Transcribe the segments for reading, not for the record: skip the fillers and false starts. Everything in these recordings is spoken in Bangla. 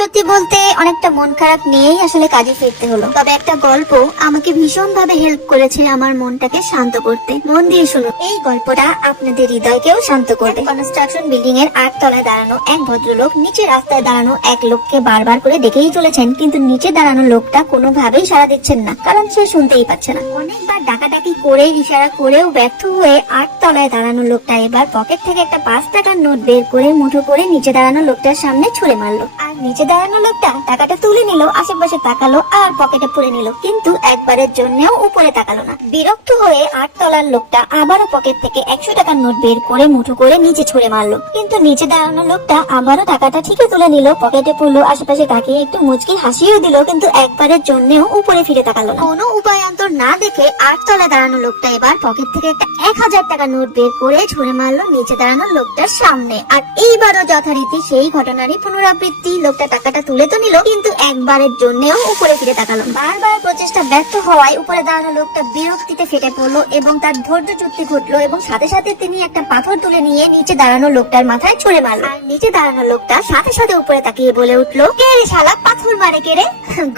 সত্যি বলতে অনেকটা মন খারাপ নিয়েই আসলে কাজে ফিরতে হলো। তবে একটা গল্প আমাকে ভীষণ ভাবে হেল্প করেছে আমার মনটাকে শান্ত করতে। মন দিয়ে শুনুন, এই গল্পটা আপনাদের হৃদয়কেও শান্ত করবে। কনস্ট্রাকশন বিল্ডিং এর 8 তলায় দাঁড়ানো এক ভদ্রলোক নিচে রাস্তায় দাঁড়ানো এক লোককে বারবার করে ডেকেই চলেছেন, কিন্তু নিচে দাঁড়ানো লোকটা কোনোভাবেই সাড়া দিচ্ছেন না, কারণ সে শুনতেই পাচ্ছে না। অনেকবার ডাকাডাকি করে ইশারা করেও ব্যর্থ হয়ে 8 তলায় দাঁড়ানো লোকটা এবার পকেট থেকে একটা 5 টাকার নোট বের করে মুঠো করে নিচে দাঁড়ানো লোকটার সামনে ছুঁড়ে মারলো। আর নিচে দাঁড়ানো লোকটা টাকাটা তুলে নিল, আশেপাশে তাকালো আর পকেটে পুরে নিল, কিন্তু একবারের জন্যও উপরে তাকালো না। বিরক্ত হয়ে 8 তলার লোকটা আবারও পকেট থেকে 100 টাকার নোট বের করে মুঠো করে নিচে ছুঁড়ে মারলো, কিন্তু নিচে দাঁড়ানো লোকটা আবারও টাকাটা ঠিকই তুলে নিল, পকেটে পুরলো, আশেপাশে তাকিয়ে একটু মুচকি হাসিও দিল, কিন্তু একবারের জন্যও উপরে ফিরে তাকালো না। কোনো উপায়ান্তর না দেখে 8 তলায় দাঁড়ানো লোকটা এবার পকেট থেকে একটা 1000 টাকার নোট বের করে ছুঁড়ে মারলো নিচে দাঁড়ানো লোকটার সামনে। আর এইবারও যথারীতি সেই ঘটনারই পুনরাবৃত্তি। লোকটা টাকাটা তুলে তো নিল, কিন্তু একবারের জন্যও উপরে ফিরে তাকালো। বারবার প্রচেষ্টা ব্যর্থ হওয়ায় উপরে দাঁড়ানো লোকটা বিরক্তিতে ফেটে পড়লো এবং তার ধৈর্যচ্যুতি ঘটলো, এবং সাথে সাথে তিনি একটা পাথর তুলে নিয়ে নিচে দাঁড়ানো লোকটার মাথায় ছুঁড়ে মারলো। আর নিচে দাঁড়ানো লোকটা সাথে সাথে উপরে তাকিয়ে বলে উঠলো, কে রে শালা, পাথর মারে কে রে?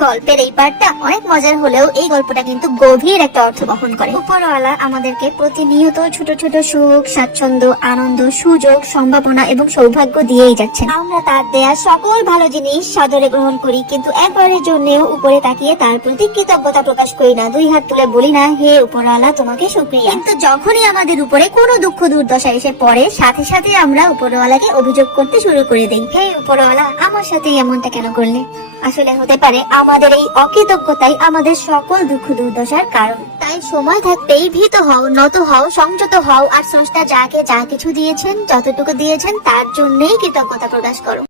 গল্পের এই পার্টটা অনেক মজার হলেও এই গল্পটা কিন্তু গভীর একটা অর্থ বহন করে। উপরওয়ালা আমাদেরকে প্রতিনিয়ত ছোট ছোট সুখ, স্বাচ্ছন্দ্য, আনন্দ, সুযোগ, সম্ভাবনা এবং সৌভাগ্য দিয়েই যাচ্ছেন। আমরা তার দেয়া সকল ভালো জিনিস সাদরে গ্রহণ করি, কিন্তু একবারের জন্যও উপরে তাকিয়ে তার প্রতি কৃতজ্ঞতা প্রকাশ করি না, 2 হাত তুলে বলি না, হে উপরওয়ালা তোমাকে শুকরিয়া। কিন্তু যখনই আমাদের উপরে কোনো দুঃখ দুর্দশা এসে পড়ে, সাথে সাথে আমরা উপরওয়ালাকে অভিযোগ করতে শুরু করে দিই, হে উপরওয়ালা আমার সাথে এমনটা কেন করলে? আসলে হতে পারে আমাদের এই অকৃতজ্ঞতাই আমাদের সকল দুঃখ দুর্দশার কারণ। তাই সময় থাকতেই ভীত হও, নত হও, সংযত হও, আর স্রষ্টা যাকে যা কিছু দিয়েছেন, যতটুকু দিয়েছেন তার জন্যই কৃতজ্ঞতা প্রকাশ করো।